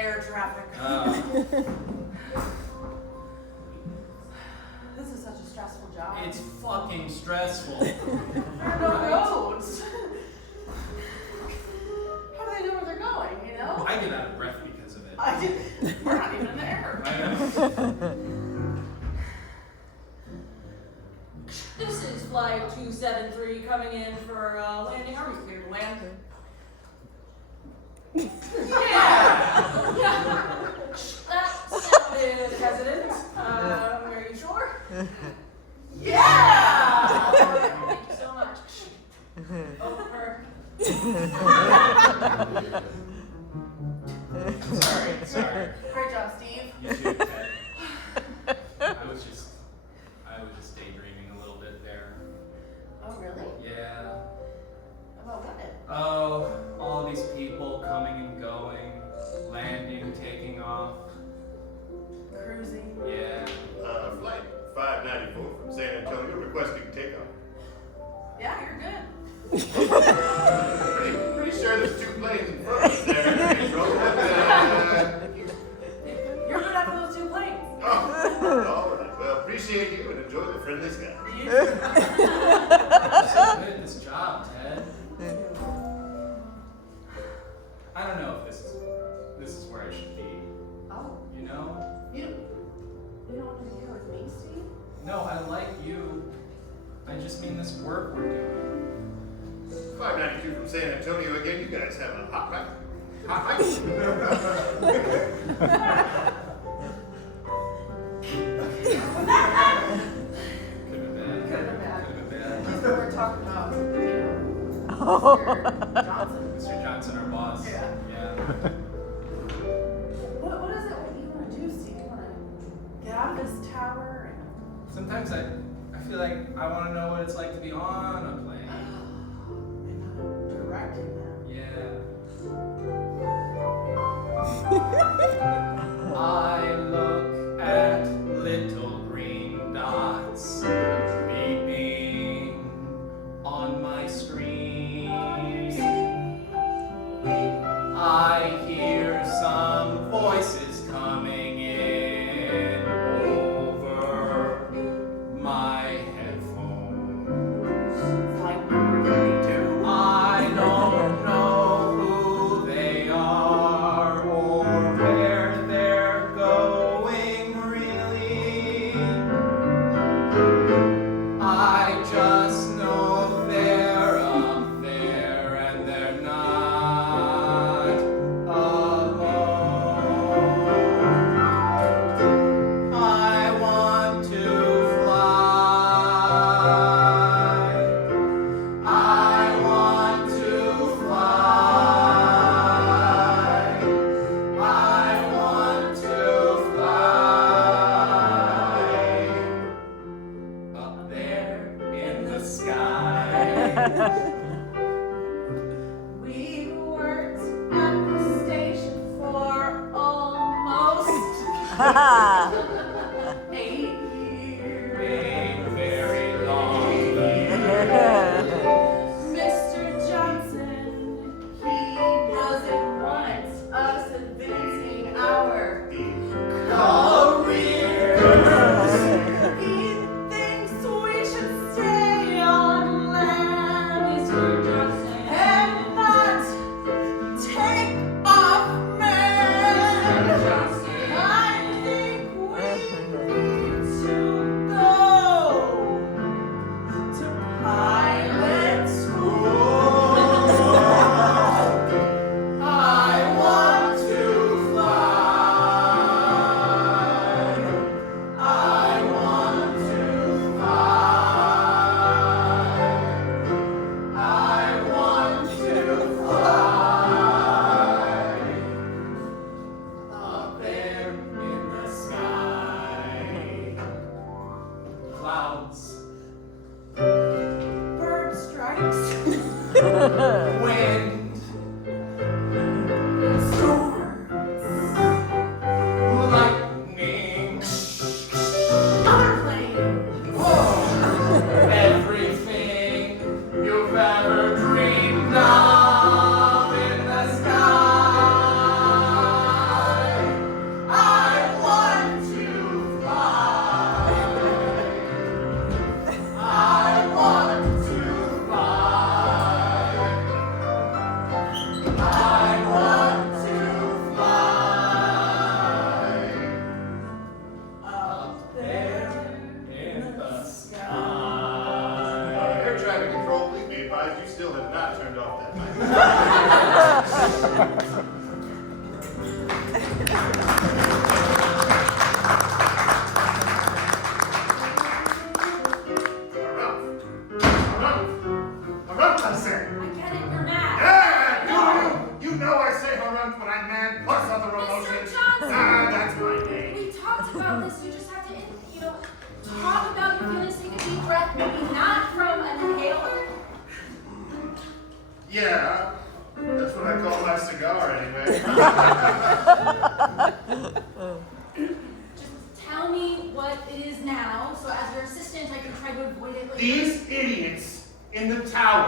Air traffic. This is such a stressful job. It's fucking stressful. There are no roads. How do they know where they're going, you know? I get out of breath because of it. We're not even in the air. I know. This is Flight 273 coming in for landing. Are we clear to land? Yeah! That sounded hesitant. Are you sure? Yeah! Thank you so much. Over. Sorry. Great job, Steve. You too, Ted. I was just daydreaming a little bit there. Oh, really? Yeah. About what? Oh, all these people coming and going, landing, taking off. Cruising. Yeah. Flight 594 from San Antonio requesting takeoff. Yeah, you're good. Pretty sure there's two planes in front of us there. You're good after those two planes. Oh, all right. Well, appreciate you and enjoy the friendly sky. You too. I'm so good at this job, Ted. I don't know if this is where I should be. Oh, You know? you don't want to be here with me, Steve? No, I like you. I just mean this work we're doing. 592 from San Antonio again. You guys have a hot night. Hot night. Could have been. Could have been bad. Could have been. At least we're talking about, Mr. Johnson. Mr. Johnson, our boss. Yeah. Yeah. What is it you want to do, Steve? You want to get out of this tower and... Sometimes I feel like I want to know what it's like to be on a plane. and directing them. Yeah. I look at little green dots beeping on my screen. I hear some voices coming in over my headphones. Flight number 32. I don't know who they are or where they're going, really. I just know they're up there and they're not alone. I want to fly. I want to fly. I want to fly up there in the sky. We worked at the station for almost 8 years. A very long Mr. Johnson, he doesn't want us advancing our careers. He thinks we should stay on land, Mr. Johnson, and not take off, man. I think we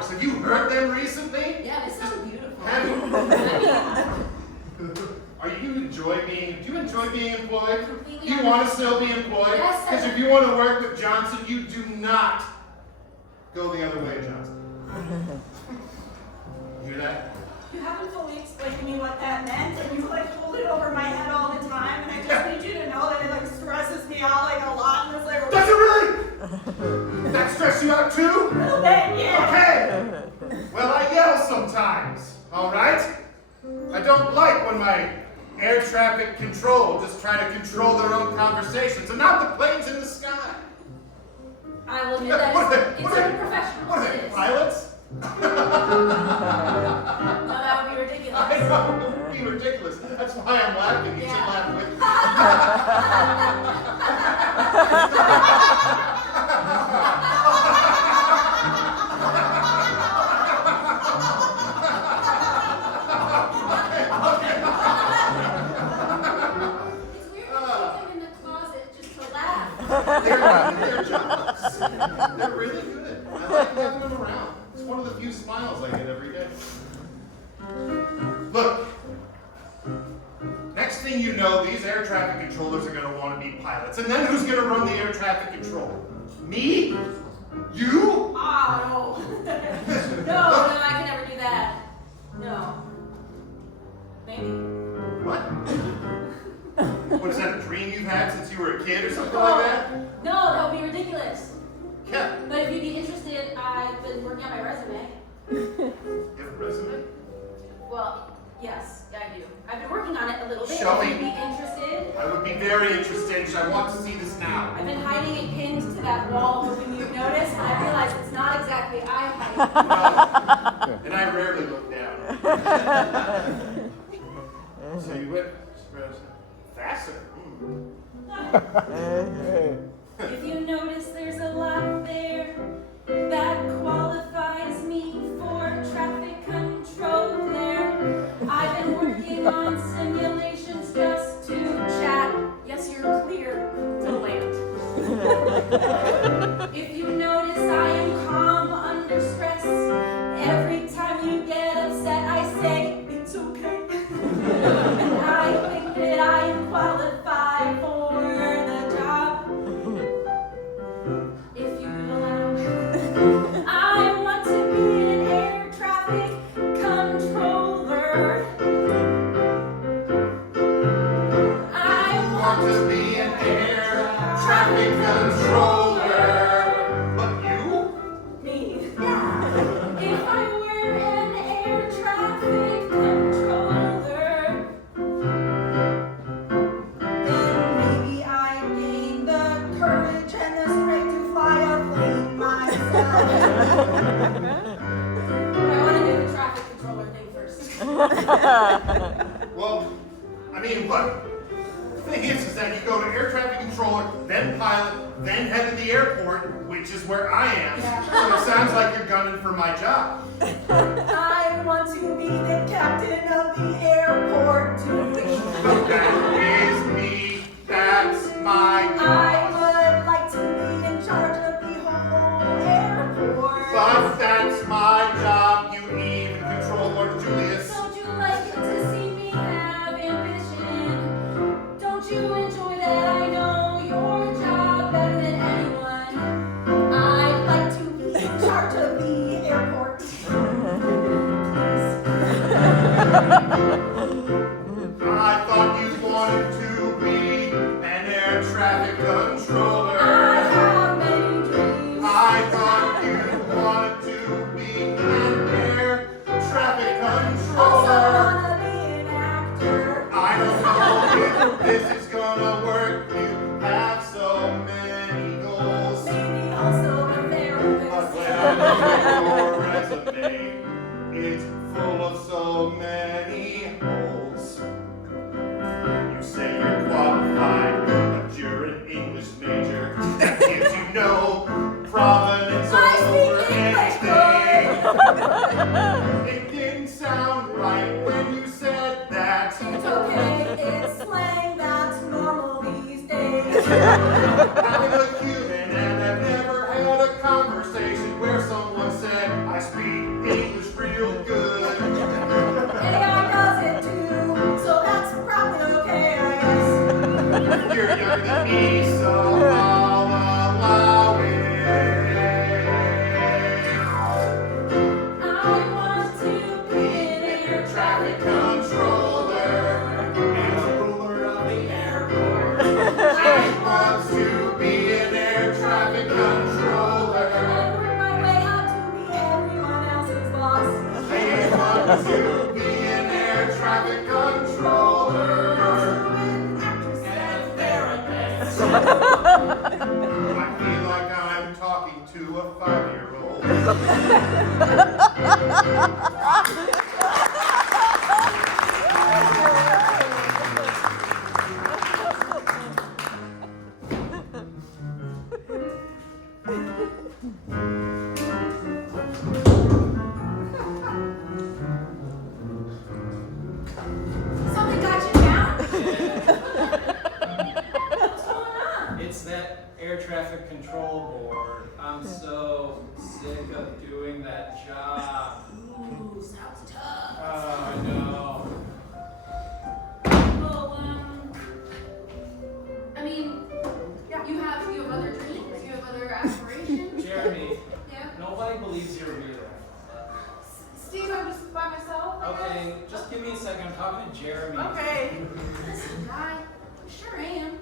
flowers. Have you heard them recently? Yeah, they sound beautiful. Have you? Do you enjoy being employed? Completely Do you want to still be employed? Yes, sir. Because if you want to work with Johnson, you do not go the other way, Johnson. You hear that? You haven't fully explained to me what that meant, and you like hold it over my head all the time, and I just need you to know that it like stresses me out like a lot, and it's like Does it really? That stress you out too? a little bit, yeah. Okay. Well, I yell sometimes, all right? I don't like when my air traffic control just try to control their own conversations and not the planes in the sky. I will admit that it's unprofessional. What are It they, is. pilots? No, that would be ridiculous. I know, it would be ridiculous. That's why I'm laughing. You should Yeah. laugh with It's weird to keep them in the closet just to laugh. They're jobs. They're really good. I like having them around. It's one of the few smiles I get every day. Look, next thing you know, these air traffic controllers are going to want to be pilots. And then who's going to run the air traffic control? Me? You? Ah, no. No, I can never do that. No. Maybe. What? What is that, a dream you've had since you were a kid or something like that? No, that would be ridiculous. Yeah. But if you'd be interested, I've been working on my resume. You have a resume? Well, yes, I do. I've been working on it a little bit. Show If me. you'd be interested. I would be very interested. I want to see this now. I've been hiding it pinned to that wall, hoping you'd notice, and I realize it's not exactly eye height. No. And I rarely look down. So you went faster. If you notice, there's a lot there that qualifies me for traffic control there. I've been working on simulations just to chat. Yes, you're clear to land. If you notice, I am calm under stress. Every time you get upset, I say, it's okay. And I think that I am qualified for the job. If you'd allow, I want to be an air traffic controller. I Want to be an air traffic controller. But you? me. If I were an air traffic controller, Then maybe I'd gain the courage and the strength to fly a plane myself. but I want to do the traffic controller thing first. Well, I mean, what? The thing is that you go to air traffic controller, then pilot, then head to the airport, which is where I am. Yeah. So it sounds like you're gunning for my job. I want to be the captain of the airport too. That is me. That's my I job. would like to be in charge of the whole airport. But that's my job. You even control Lord Julius. Don't you like it to see me have ambition? Don't you enjoy that I know your job better than anyone? I'd like to be in charge of the airport. I thought you wanted to be an air traffic controller. I have many dreams. I thought you wanted to be an air traffic Also controller. wanna be an actor. I don't know if this is gonna work. You have so many goals. Maybe also a But therapist. when I look at your resume, it's full of so many holes. You say you're qualified, but you're an English major. That gives you no prominence I over speak English, anything. It didn't sound right when you said that. It's okay, it's slang that's normal these days. I'm a human and I've never had a conversation where someone said, I speak younger than me, so I'll allow it. I want to be an air traffic Controller and the ruler of the airport. I want to be an air traffic controller. and work my way up to be everyone else's boss. I want to be an air traffic controller and a therapist. I feel like I'm talking to a 5-year-old. Something got you down? What's going on? It's that air traffic control board. I'm so sick of doing that job. Ooh, sounds tough. Oh, I know. Well, I mean, you have other dreams, you have other aspirations. Jeremy, Yeah. nobody believes you're real. Steve, I'm just by myself. I Okay, guess. just give me a second. I'm talking to Jeremy. Okay. Listen, guy, I sure am.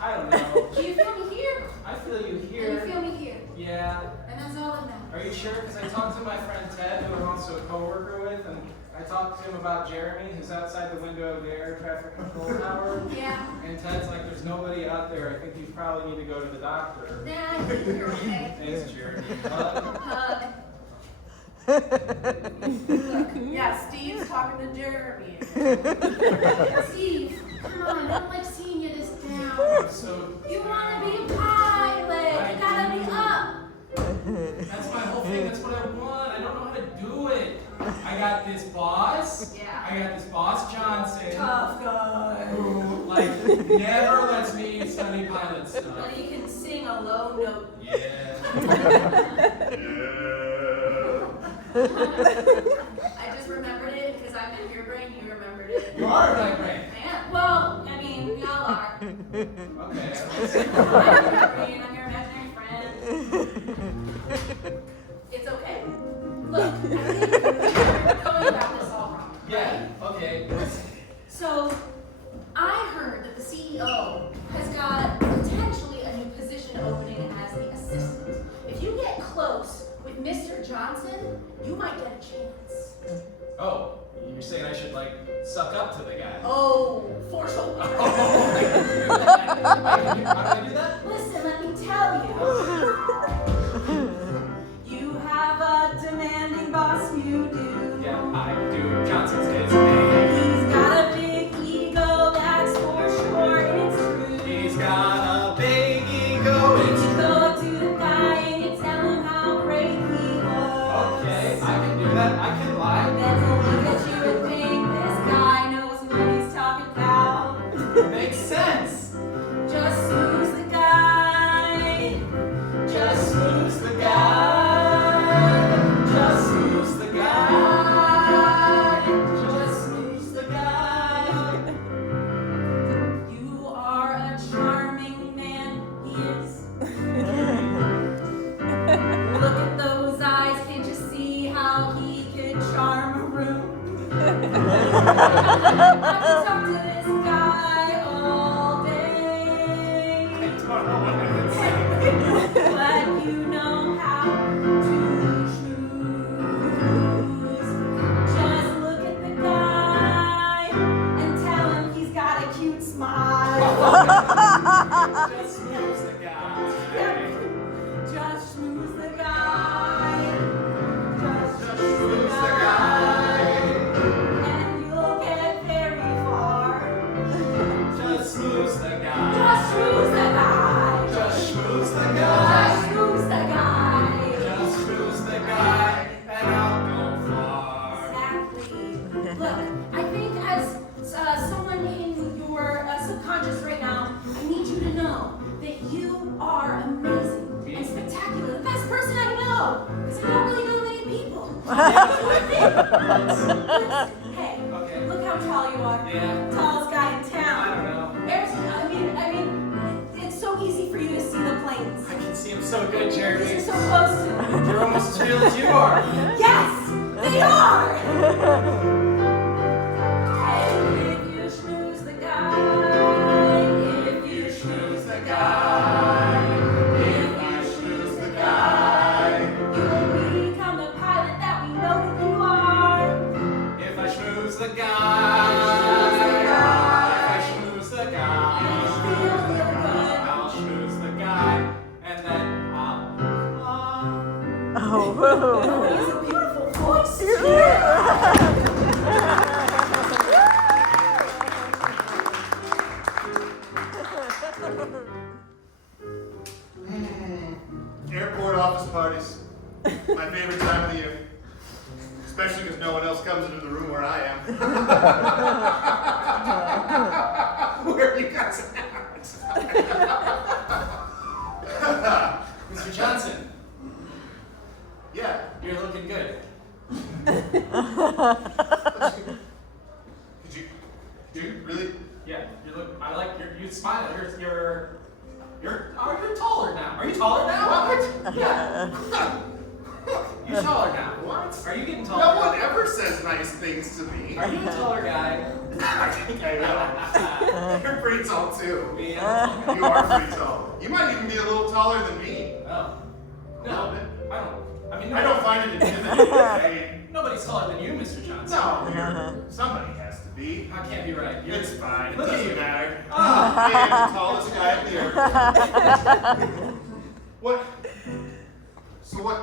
I don't know. Do you feel me here? I feel you And here. you feel me here. Yeah. And that's all that matters. Are you sure? Because I talked to my friend Ted, who I'm also a coworker with, and I talked to him about Jeremy, who's outside the window of the air traffic control tower. Yeah. And Ted's like, there's nobody out there. I think you probably need to go to the doctor. Nah, I think you're okay. Thanks, Jeremy. Hug. Hug. Yeah, Steve's talking to Jeremy. Steve, come on, I don't like seeing you this down. I'm so. You want to be a pilot. You gotta be up. That's my whole thing. That's what I want. I don't know how to do it. I got this boss. Yeah. I got this boss Johnson. Tough guy. Who like never lets me study pilot stuff. But he can sing a low note. Yeah. I just remembered it because I'm in your brain. You remembered it. You are my brain. Yeah. Well, I mean, we all are. Okay. I'm your brain. I'm your imaginary friend. It's okay. Look, I think you're going about this all wrong. Yeah. Okay. Listen. So, I heard that the CEO has got potentially a new position opening as the assistant. If you get close with Mr. Johnson, you might get a chance. Oh, you're saying I should like suck up to the guy? Oh, for sure. Oh, I can do that. How do I do that? Listen, let me tell you. You have a demanding boss, you do. Yeah, I do. Johnson's his name. He's got a big ego, that's for sure, it's true. He's got a big ego. It's You go up to the guy and you tell him how great he was. okay. I can do that. I can lie. Then he'll look at you and think, this guy knows what he's talking about. Makes sense. Just who's the guy? Just who's the guy? Just who's the guy? Just who's the guy? You are a charming man, he is. Look at those eyes, can't you see how he could charm a room? I could talk to this guy all day. I don't know what I would say. But you know how to choose. Just look at the guy and tell him he's got a cute smile. Just who's the guy? Just schmooze the guy. Just Just schmooze who's the the guy. guy? And you'll get very far. Just who's the guy? Just schmooze the guy. Just who's the Just guy? schmooze the guy. Just who's the guy? And I'll go far. Exactly. Look, I think as someone in your subconscious right now, I need you to know that you are amazing and spectacular. The best person I know. Because I don't really know many people. Listen, hey, Okay. look how tall you are. Yeah. Tallest guy in I town. don't know. I mean, Jeremy. These are so close to me. They're almost as real as you are. Yes, they are. And if you schmooze the guy, if you schmooze the guy, if you schmooze the guy, you'll become the pilot that we know that you are. If I schmooze the guy, I'll schmooze the guy, and then He's a beautiful voice. Airport office parties. My favorite time of the year. Especially because no one else comes into the room where I am. Where are you guys at? Mr. Johnson, Yeah. you're looking good. Did you really? Yeah, I like you smile. You're taller now. Are you taller now? What? Yeah. You're taller now. What? Are you getting taller? No one ever says nice things to me. Are you a taller guy? I think I know. You're pretty tall too. Me, You are pretty tall. You might even be a little taller than me. Oh. No, I I don't find it intimidating. Nobody's taller than you, Mr. Johnson. Somebody has to be. That can't be right. It's fine. It Look at doesn't you. matter. Oh. I am the tallest guy at the airport. What? So what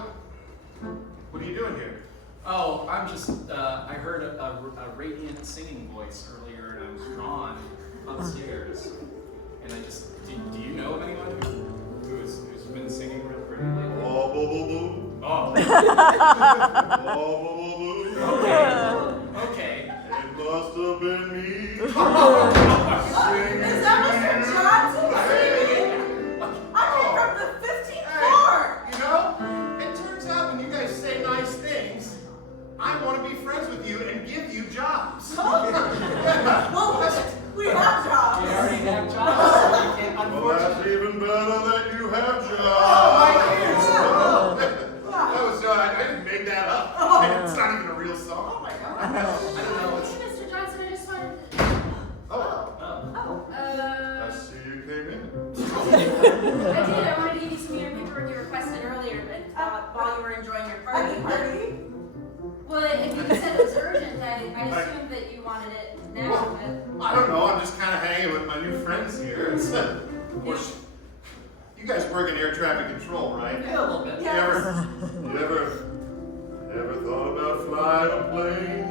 are you doing here? Oh, I'm just, I heard a radiant singing voice earlier and I was drawn upstairs. And I just, do you know of anyone who's been singing real pretty lately? Oh, boo, boo, boo. Oh. Oh, boo, boo, boo. Okay. It must have been me. Is that Mr. Johnson singing? I came from the 15th floor. You know, it turns out when you guys say nice things, I want to be friends with you and give you jobs. Well, we have jobs. We already have jobs. You can't, Well, that's unfortunately. even better that you have jobs. Oh, my ears. I didn't make that up. It's not even a real song. Oh my God. I don't know what's. Hey, Mr. Johnson, I just wanted. Oh, Oh. I see you came in. I did. I wanted to give you some of your paperwork you requested earlier, but while you were enjoying your party. Well, if you said it was urgent, I assumed that you wanted it now. I don't know. I'm just kind of hanging with my new friends here. Of course, you guys work in air traffic control, right? Yeah, a little bit. You ever thought about flying a plane?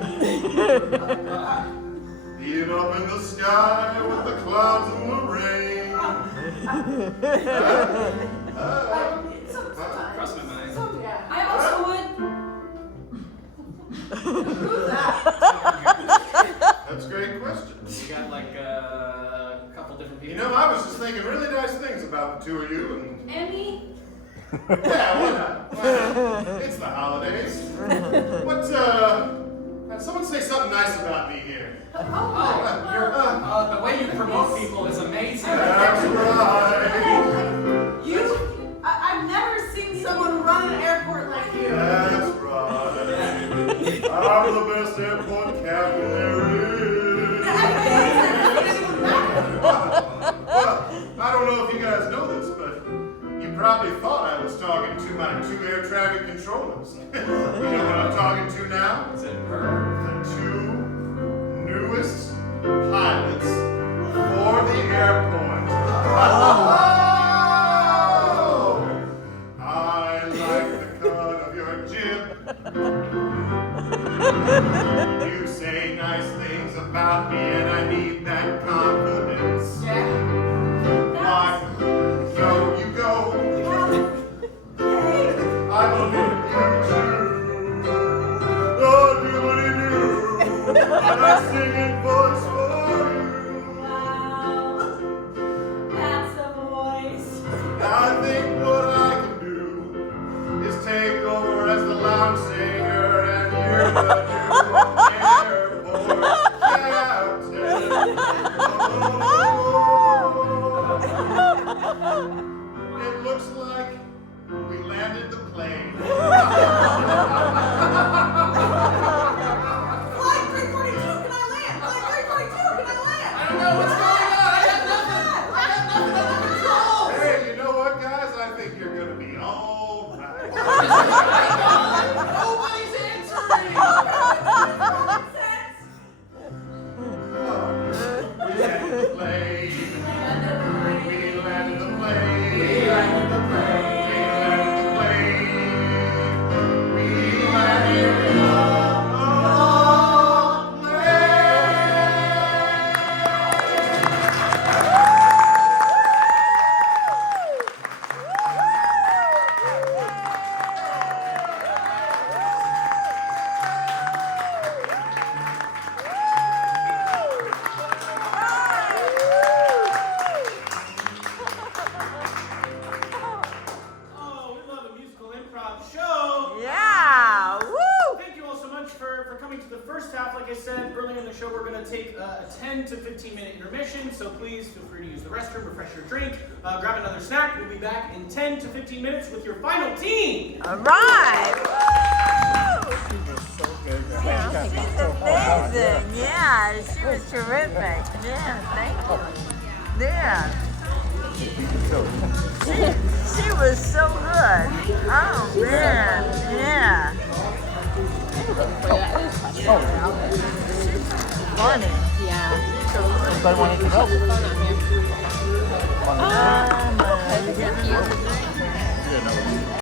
Being up in the sky with the clouds and the rain. Cross my mind. I also would. Who's that? That's a great question. You got like a couple different people. You know, I was just thinking really nice things about the two of you, and And me? yeah, why not? It's the holidays. Someone say something nice about me here. The way you promote people is amazing. That's right. I've never seen someone run an airport like you. That's right. I'm the best airport captain there is. Well, I don't know if you guys know this, but you probably thought I was talking to my two air traffic controllers. You know what I'm talking to now? Is it her? The two newest pilots for the airport. I like the cut of your jib. You say nice things about me and I need that confidence. Yeah. Why? So you go. I believe you too. Oh, doobly-doo. session, so please feel free to use the restroom, refresh your drink, grab another snack. We'll be back in 10 to 15 minutes with your final team. All right. Woo! Yeah, She's amazing. Yeah, she was terrific. Yeah, thank you. Yeah. She was so good. Oh man, yeah. Funny. Yeah. Anybody want anything else? Fun out here. Oh, my Okay, thank you. Yeah, no.